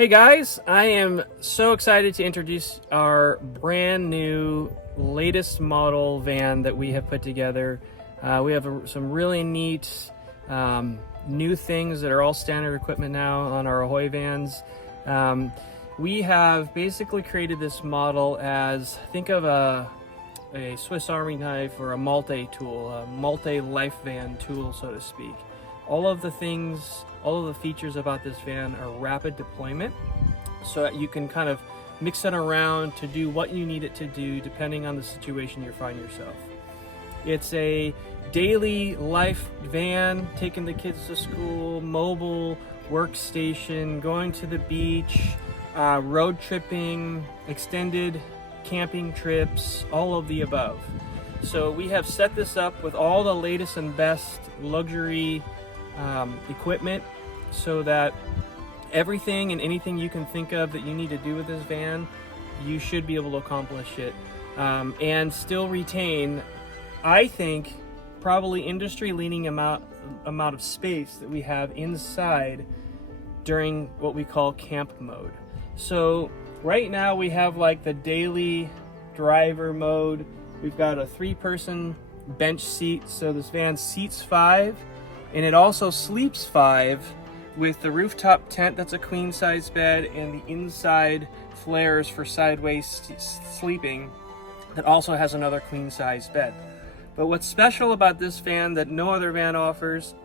Hey guys, I am so excited to introduce our brand new latest model van that we have put together. We have some really neat new things that are all standard equipment now on our Ahoy vans. We have basically created this model as, think of a Swiss Army knife or a multi-tool, a multi-life van tool, so to speak. All of the features about this van are rapid deployment, so that you can kind of mix it around to do what you need it to do depending on the situation you find yourself. It's a daily life van, taking the kids to school, mobile, workstation, going to the beach, road tripping, extended camping trips, all of the above. So we have set this up with all the latest and best luxury equipment, so that everything and anything you can think of that you need to do with this van, you should be able to accomplish it and still retain, I think, probably industry-leading amount of space that we have inside during what we call camp mode. So right now we have like the daily driver mode. We've got a 3-person bench seat, so this van seats 5, and it also sleeps 5 with the rooftop tent that's a queen size bed and the inside flares for sideways sleeping that also has another queen size bed. But what's special about this van that no other van offers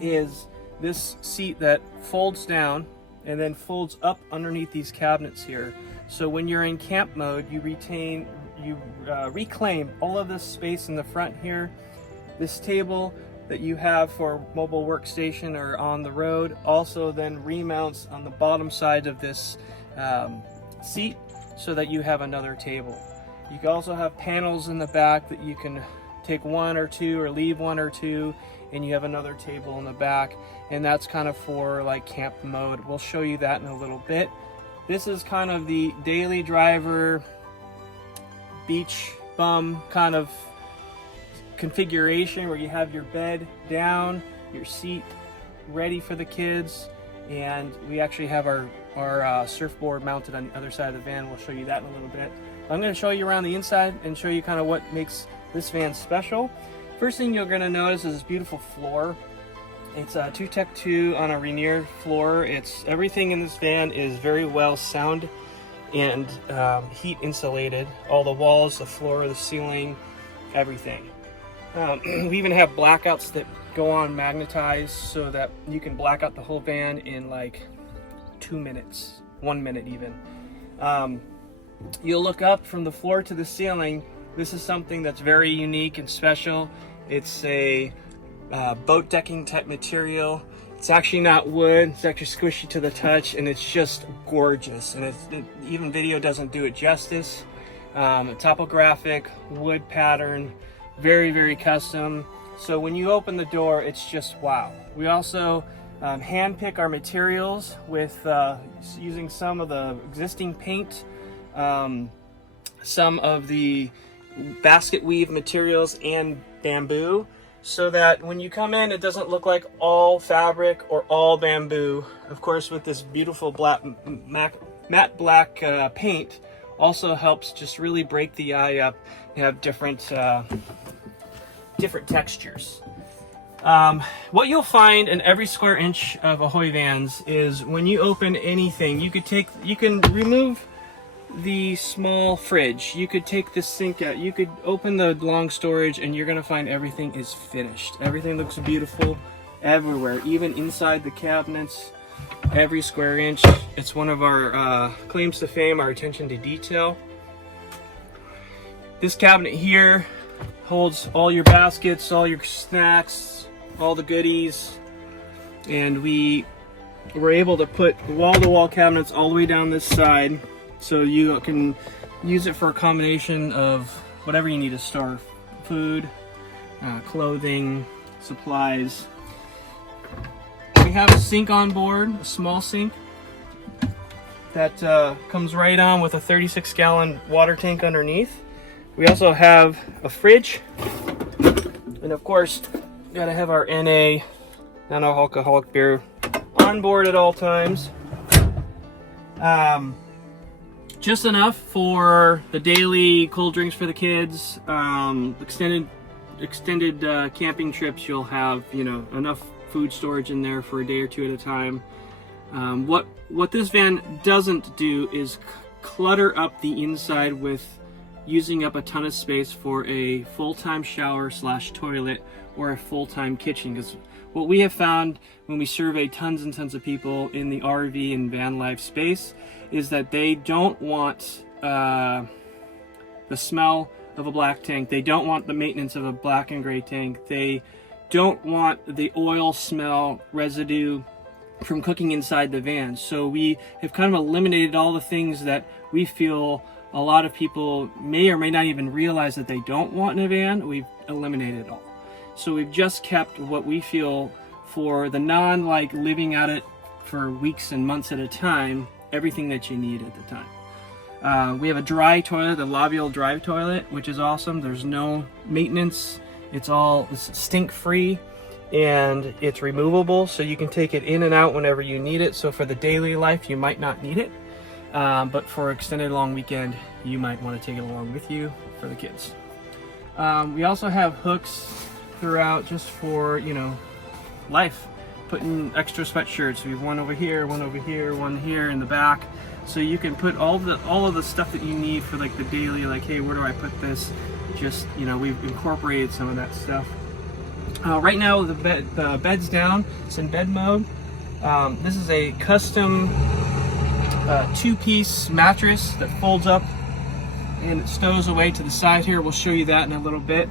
is this seat that folds down and then folds up underneath these cabinets here. So when you're in camp mode, you reclaim all of this space in the front here. This table that you have for mobile workstation or on the road also then remounts on the bottom side of this seat, so that you have another table. You can also have panels in the back that you can take 1 or 2 or leave 1 or 2, and you have another table in the back, and that's kind of for like camp mode. We'll show you that in a little bit. This is kind of the daily driver beach bum kind of configuration, where you have your bed down, your seat ready for the kids, and we actually have our surfboard mounted on the other side of the van. We'll show you that in a little bit. I'm going to show you around the inside and show you kind of what makes this van special. First thing you're going to notice is this beautiful floor. It's a 2-Tech-2 on a Rainier floor. Everything in this van is very well sound and heat insulated. All the walls, the floor, the ceiling, everything. We even have blackouts that go on magnetized, so that you can black out the whole van in like 2 minutes, 1 minute even. You'll look up from the floor to the ceiling. This is something that's very unique and special. It's a boat decking type material. It's actually not wood, it's actually squishy to the touch, and it's just gorgeous. And even video doesn't do it justice. A topographic wood pattern, very, very custom. So when you open the door, it's just wow. We also hand pick our materials with using some of the existing paint, some of the basket weave materials, and bamboo, so that when you come in, it doesn't look like all fabric or all bamboo. Of course, with this beautiful matte black paint, also helps just really break the eye up and have different textures. What you'll find in every square inch of Ahoy vans is when you open anything, you can remove the small fridge, you could take the sink out, you could open the long storage, and you're gonna find everything is finished. Everything looks beautiful everywhere, even inside the cabinets, every square inch. It's one of our claims to fame, our attention to detail. This cabinet here holds all your baskets, all your snacks, all the goodies, and we were able to put wall-to-wall cabinets all the way down this side, so you can use it for a combination of whatever you need to store: food, clothing, supplies. We have a sink on board, a small sink that comes right on with a 36-gallon water tank underneath. We also have a fridge, and of course, gotta have our NA, non-alcoholic beer, on board at all times. Just enough for the daily cold drinks for the kids. Extended camping trips, you'll have, you know, enough food storage in there for a day or two at a time. What this van doesn't do is clutter up the inside with using up a ton of space for a full-time shower / toilet or a full-time kitchen, because what we have found when we survey tons and tons of people in the RV and van life space is that they don't want the smell of a black tank. They don't want the maintenance of a black and gray tank. They don't want the oil smell residue from cooking inside the van. So we have kind of eliminated all the things that we feel a lot of people may or may not even realize that they don't want in a van. We've eliminated it all. So we've just kept what we feel for the like living at it for weeks and months at a time, everything that you need at the time. We have a dry toilet, the Labial dry toilet, which is awesome. There's no maintenance. It's stink free, and it's removable, so you can take it in and out whenever you need it. So for the daily life, you might not need it, but for extended long weekend, you might want to take it along with you for the kids. We also have hooks throughout just for, you know, life. Putting extra sweatshirts. We have one over here, one over here, one here in the back. So you can put all of the stuff that you need for like the daily, like, hey, where do I put this? Just, you know, we've incorporated some of that stuff. Right now the bed's down. It's in bed mode. This is a custom two-piece mattress that folds up and it stows away to the side here. We'll show you that in a little bit.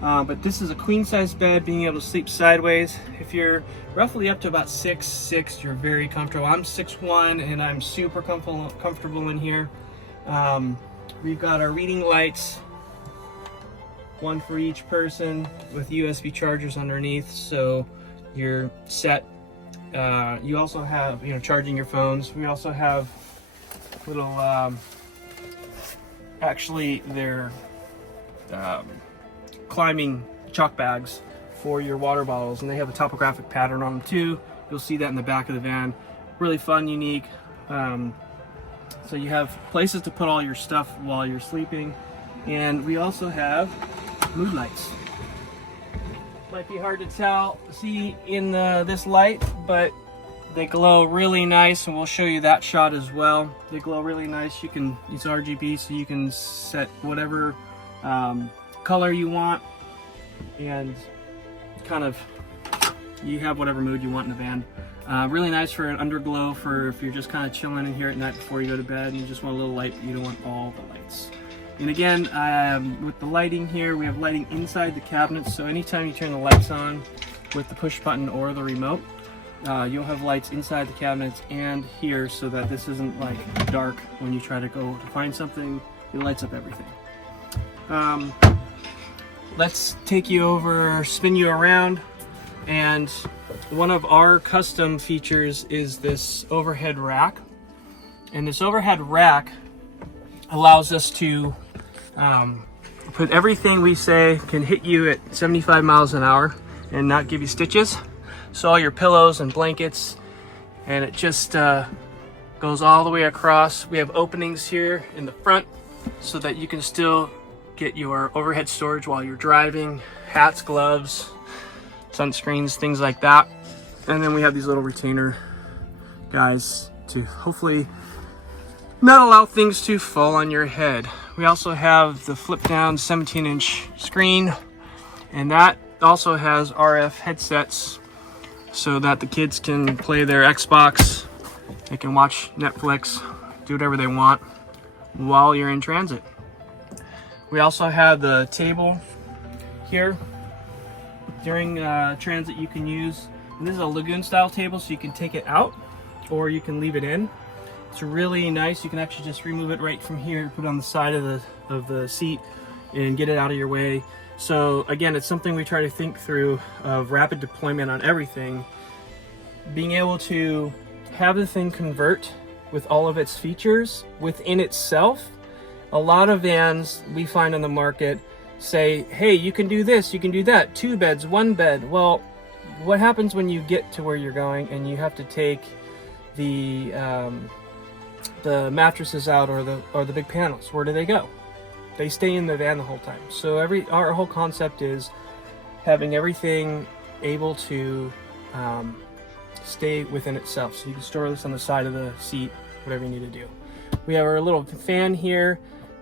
But this is a queen size bed, being able to sleep sideways. If you're roughly up to about 6'6", you're very comfortable. I'm 6'1", and I'm super comfortable in here. We've got our reading lights, one for each person with USB chargers underneath, so you're set. You also have, you know, charging your phones. We also have little, actually they're climbing chalk bags for your water bottles, and they have a topographic pattern on them too. You'll see that in the back of the van. Really fun, unique. So you have places to put all your stuff while you're sleeping. And we also have mood lights. Might be hard to see in this light, but they glow really nice, and we'll show you that shot as well. They glow really nice. It's RGB, so you can set whatever color you want, and kind of you have whatever mood you want in the van. Really nice for an underglow for if you're just kind of chilling in here at night before you go to bed and you just want a little light, but you don't want all the lights. And again, with the lighting here, we have lighting inside the cabinets, so anytime you turn the lights on with the push button or the remote, you'll have lights inside the cabinets and here, so that this isn't like dark when you try to go to find something. It lights up everything. Let's take you over, spin you around, and one of our custom features is this overhead rack. And this overhead rack allows us to put everything we say can hit you at 75 miles an hour and not give you stitches. So all your pillows and blankets, and it just goes all the way across. We have openings here in the front so that you can still get your overhead storage while you're driving, hats, gloves, sunscreens, things like that. And then we have these little retainer guys to hopefully not allow things to fall on your head. We also have the flip down 17-inch screen, and that also has RF headsets so that the kids can play their Xbox, they can watch Netflix, do whatever they want while you're in transit. We also have the table here during transit you can use. And this is a lagoon style table, so you can take it out or you can leave it in. It's really nice. You can actually just remove it right from here, put it on the side of the seat and get it out of your way. So again, it's something we try to think through of rapid deployment on everything. Being able to have the thing convert with all of its features within itself. A lot of vans we find on the market say, hey, you can do this, you can do that, 2 beds, 1 bed. Well, what happens when you get to where you're going and you have to take the the mattresses out or the big panels, where do they go? They stay in the van the whole time. So our whole concept is having everything able to stay within itself. So you can store this on the side of the seat, whatever you need to do. We have our little fan here.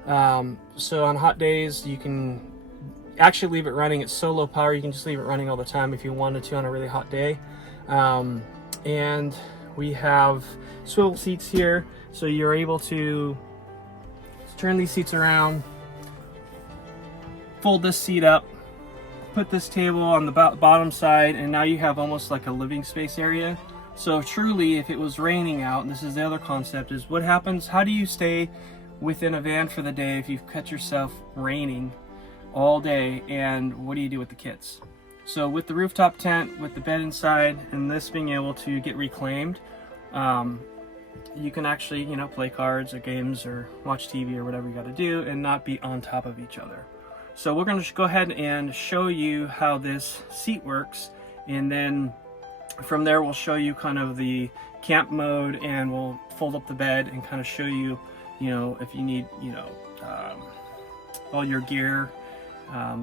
So on hot days, you can actually leave it running. It's so low power, you can just leave it running all the time if you wanted to on a really hot day. And we have swivel seats here, so you're able to turn these seats around, fold this seat up, put this table on the bottom side, and now you have almost like a living space area. So truly, if it was raining out, and this is the other concept, is what happens, how do you stay within a van for the day if you've cut yourself raining all day, and what do you do with the kids? So with the rooftop tent, with the bed inside, and this being able to get reclaimed, you can actually, you know, play cards or games or watch TV or whatever you got to do and not be on top of each other. So we're going to go ahead and show you how this seat works, and then from there we'll show you kind of the camp mode, and we'll fold up the bed and kind of show you, you know, if you need, you know, all your gear,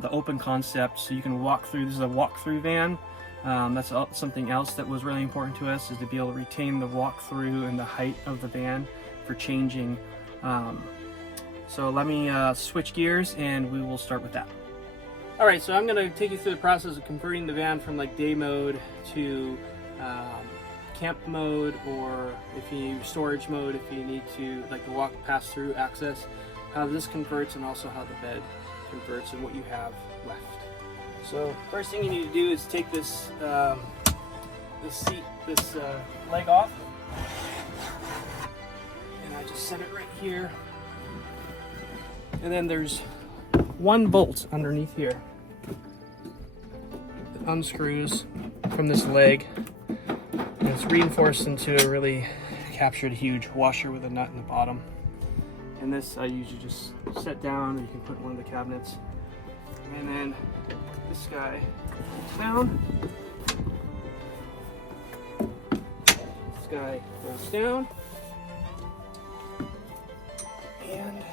the open concept, so you can walk through. This is a walk-through van. That's something else that was really important to us, is to be able to retain the walk-through and the height of the van for changing. So let me switch gears and we will start with that. All right, so I'm gonna take you through the process of converting the van from like day mode to camp mode, or if you need storage mode, if you need to like the walk pass through access, how this converts, and also how the bed converts and what you have left. So first thing you need to do is take this this leg off, and I just set it right here. And then there's one bolt underneath here that unscrews from this leg, and it's reinforced into a really captured huge washer with a nut in the bottom. And this I usually just set down, and you can put in one of the cabinets. And then this guy goes down. This guy goes down. And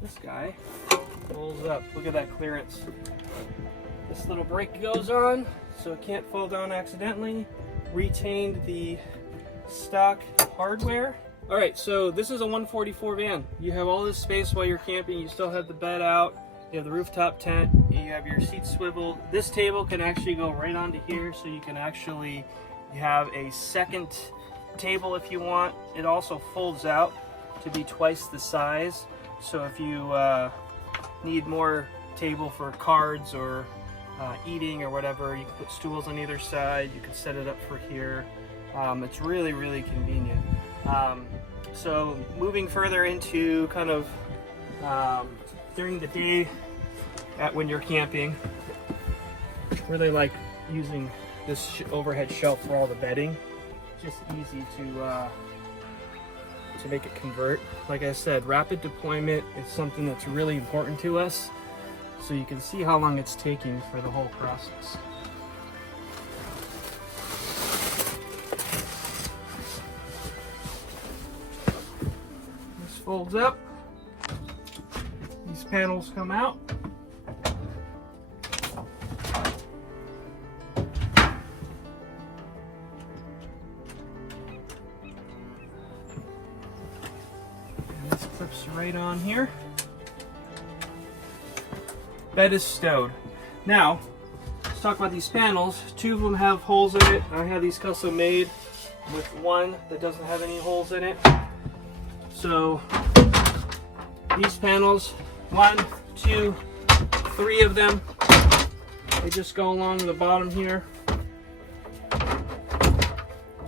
this guy rolls up. Look at that clearance. This little brake goes on, so it can't fall down accidentally. Retained the stock hardware. All right, so this is a 144 van. You have all this space while you're camping. You still have the bed out. You have the rooftop tent. You have your seat swivel. This table can actually go right onto here, so you can actually have a second table if you want. It also folds out to be twice the size. So if you need more table for cards or eating or whatever, you can put stools on either side. You can set it up for here. It's really, really convenient. So moving further into kind of during the day when you're camping, really like using this overhead shelf for all the bedding. Just easy to make it convert. Like I said, rapid deployment is something that's really important to us. So you can see how long it's taking for the whole process. This folds up. These panels come out. And this clips right on here. Bed is stowed. Now, let's talk about these panels. Two of them have holes in it. I have these custom made with one that doesn't have any holes in it. So these panels, 1, 2, 3 of them, they just go along the bottom here.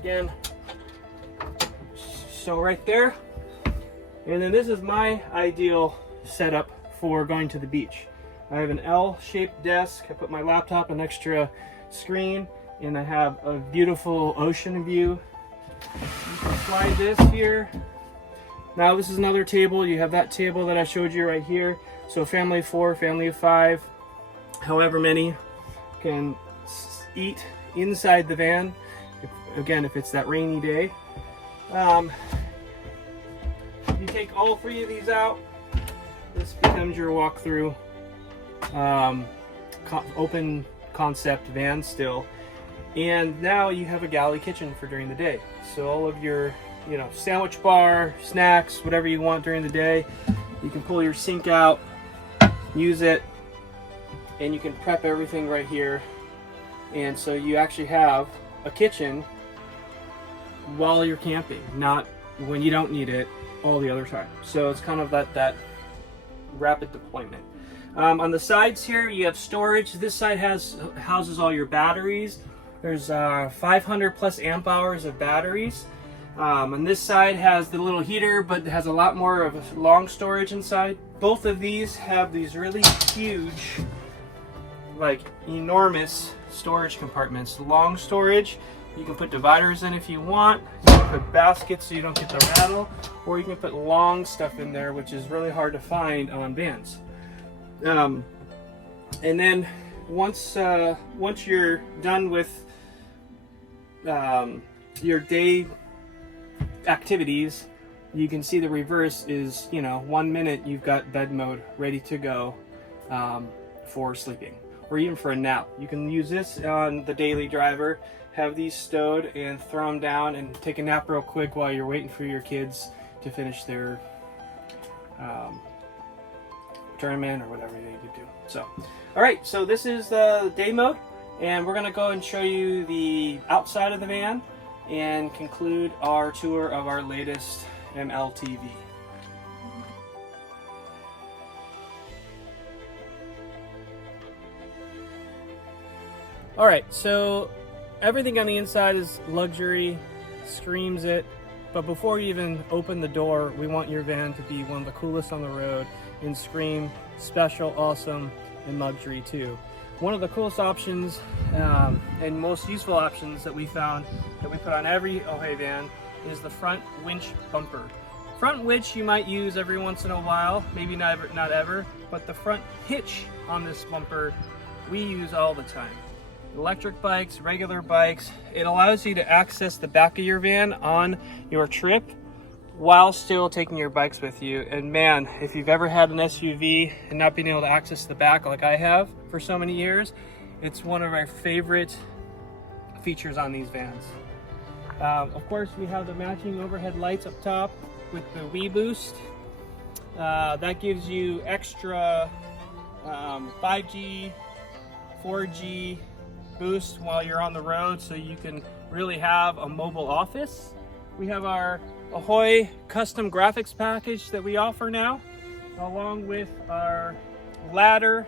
Again, so right there. And then this is my ideal setup for going to the beach. I have an L-shaped desk. I put my laptop, an extra screen, and I have a beautiful ocean view. You can slide this here. Now this is another table. You have that table that I showed you right here. So family of 4, family of 5, however many. can eat inside the van, if it's that rainy day. You take all 3 of these out, this becomes your walk-through open concept van still. And now you have a galley kitchen for during the day. So all of your, sandwich bar, snacks, whatever you want during the day, you can pull your sink out, use it, and you can prep everything right here. And so you actually have a kitchen while you're camping, not when you don't need it all the other time. So it's kind of that rapid deployment. On the sides here, you have storage. This side houses all your batteries. There's 500 plus amp hours of batteries. And this side has the little heater, but it has a lot more of a long storage inside. Both of these have these really huge, like enormous storage compartments. Long storage, you can put dividers in if you want. You can put baskets so you don't get the rattle, or you can put long stuff in there, which is really hard to find on vans. And then once you're done with your day activities, you can see the reverse is, 1 minute you've got bed mode ready to go for sleeping, or even for a nap. You can use this on the daily driver, have these stowed and throw them down and take a nap real quick while you're waiting for your kids to finish their tournament or whatever they need to do. So, all right, so this is the day mode, and we're gonna go and show you the outside of the van and conclude our tour of our latest MLTV. All right, so everything on the inside is luxury, screams it, but before you even open the door, we want your van to be one of the coolest on the road and scream special, awesome, and luxury too. One of the coolest options and most useful options that we found that we put on every Ahoy van is the front winch bumper. Front winch you might use every once in a while, maybe not ever, but the front hitch on this bumper we use all the time. Electric bikes, regular bikes, it allows you to access the back of your van on your trip while still taking your bikes with you. And man, if you've ever had an SUV and not being able to access the back like I have for so many years, it's one of our favorite features on these vans. Of course, we have the matching overhead lights up top with the WeBoost. That gives you extra 5G, 4G boost while you're on the road, so you can really have a mobile office. We have our Ahoy custom graphics package that we offer now, along with our ladder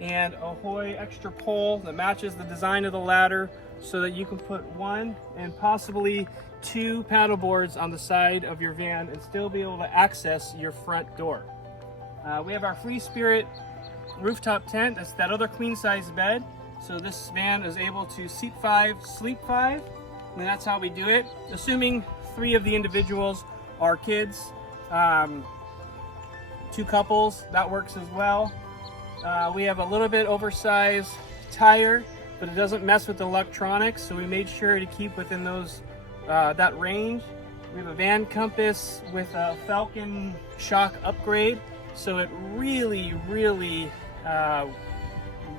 and Ahoy extra pole that matches the design of the ladder, so that you can put 1 and possibly 2 paddle boards on the side of your van and still be able to access your front door. We have our Free Spirit rooftop tent. That's that other queen size bed. So this van is able to seat 5, sleep 5, and that's how we do it. Assuming 3 of the individuals are kids, 2 couples, that works as well. We have a little bit oversized tire, but it doesn't mess with the electronics, so we made sure to keep within those that range. We have a van compass with a Falcon shock upgrade, so it really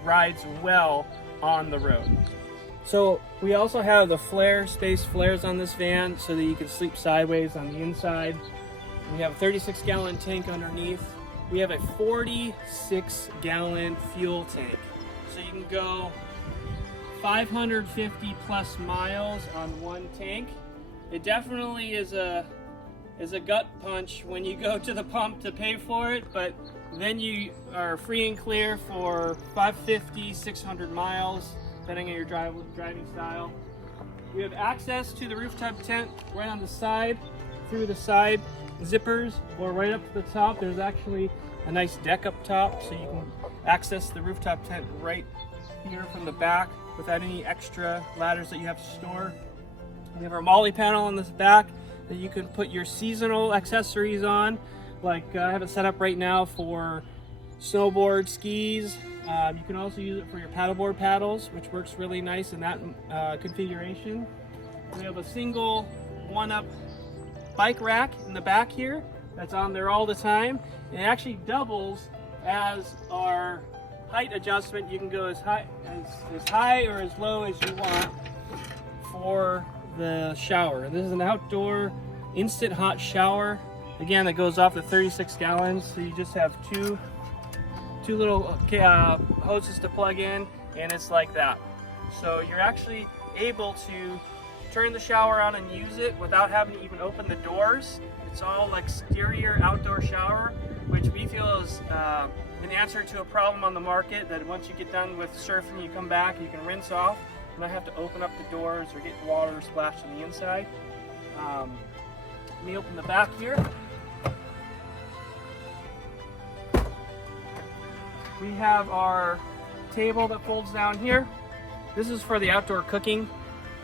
rides well on the road. So we also have the space flares on this van so that you can sleep sideways on the inside. We have a 36-gallon tank underneath. We have a 46-gallon fuel tank. So you can go 550 plus miles on one tank. It definitely is a gut punch when you go to the pump to pay for it, but then you are free and clear for 550, 600 miles, depending on your driving style. We have access to the rooftop tent right on the side, through the side zippers, or right up to the top. There's actually a nice deck up top, so you can access the rooftop tent right here from the back without any extra ladders that you have to store. We have our MOLLE panel on this back that you can put your seasonal accessories on. Like I have it set up right now for snowboard, skis. You can also use it for your paddleboard paddles, which works really nice in that configuration. We have a single one-up bike rack in the back here that's on there all the time. It actually doubles as our height adjustment. You can go as high or as low as you want for the shower. This is an outdoor instant hot shower. Again, that goes off to 36 gallons. So you just have two little hoses to plug in, and it's like that. So you're actually able to turn the shower on and use it without having to even open the doors. It's all exterior outdoor shower, which we feel is an answer to a problem on the market, that once you get done with surfing, you come back, you can rinse off, and not have to open up the doors or get water splashed on the inside. Let me open the back here. We have our table that folds down here. This is for the outdoor cooking.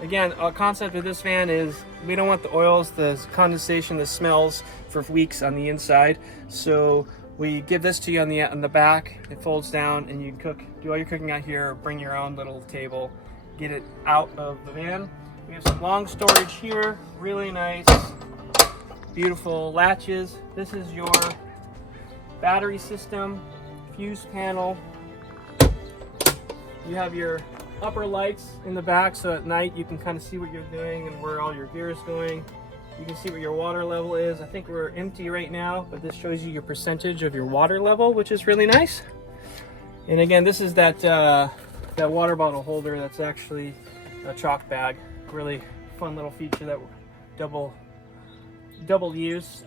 Again, a concept of this van is we don't want the oils, the condensation, the smells for weeks on the inside. So we give this to you on the back. It folds down, and you can do all your cooking out here, or bring your own little table, get it out of the van. We have some long storage here, really nice, beautiful latches. This is your battery system, fuse panel. You have your upper lights in the back, so at night you can kind of see what you're doing and where all your gear is going. You can see what your water level is. I think we're empty right now, but this shows you your percentage of your water level, which is really nice. And again, this is that water bottle holder that's actually a chalk bag. Really fun little feature, that double use.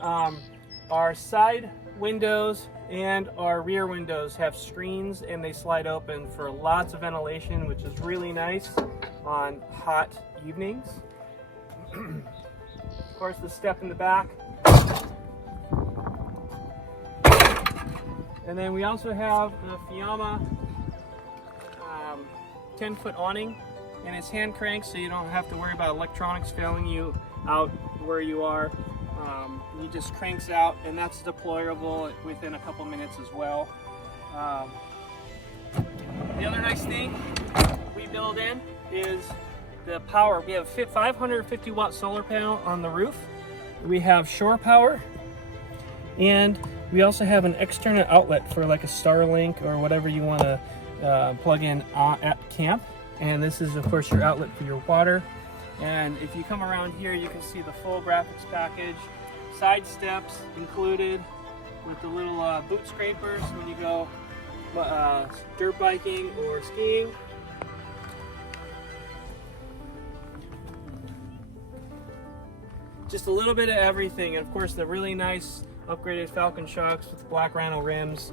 Our side windows and our rear windows have screens, and they slide open for lots of ventilation, which is really nice on hot evenings. Of course, the step in the back. And then we also have the Fiamma 10-foot awning, and it's hand cranked, so you don't have to worry about electronics failing you out where you are. He just cranks out, and that's deployable within a couple minutes as well. The other nice thing we build in is the power. We have 550 watt solar panel on the roof. We have shore power, and we also have an external outlet for like a Starlink or whatever you want to plug in at camp. And this is, of course, your outlet for your water. And if you come around here, you can see the full graphics package. Side steps included with the little boot scrapers when you go dirt biking or skiing. Just a little bit of everything. And of course, the really nice upgraded Falcon shocks with black Rhino rims.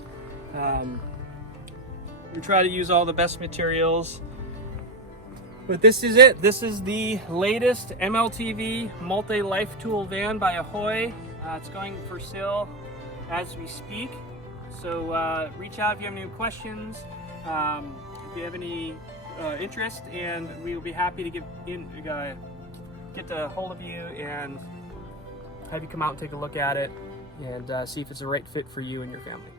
We try to use all the best materials. But this is it. This is the latest MLTV multi-life tool van by Ahoy. It's going for sale as we speak. So reach out if you have any questions, if you have any interest, and we will be happy to get a hold of you and have you come out and take a look at it and see if it's the right fit for you and your family.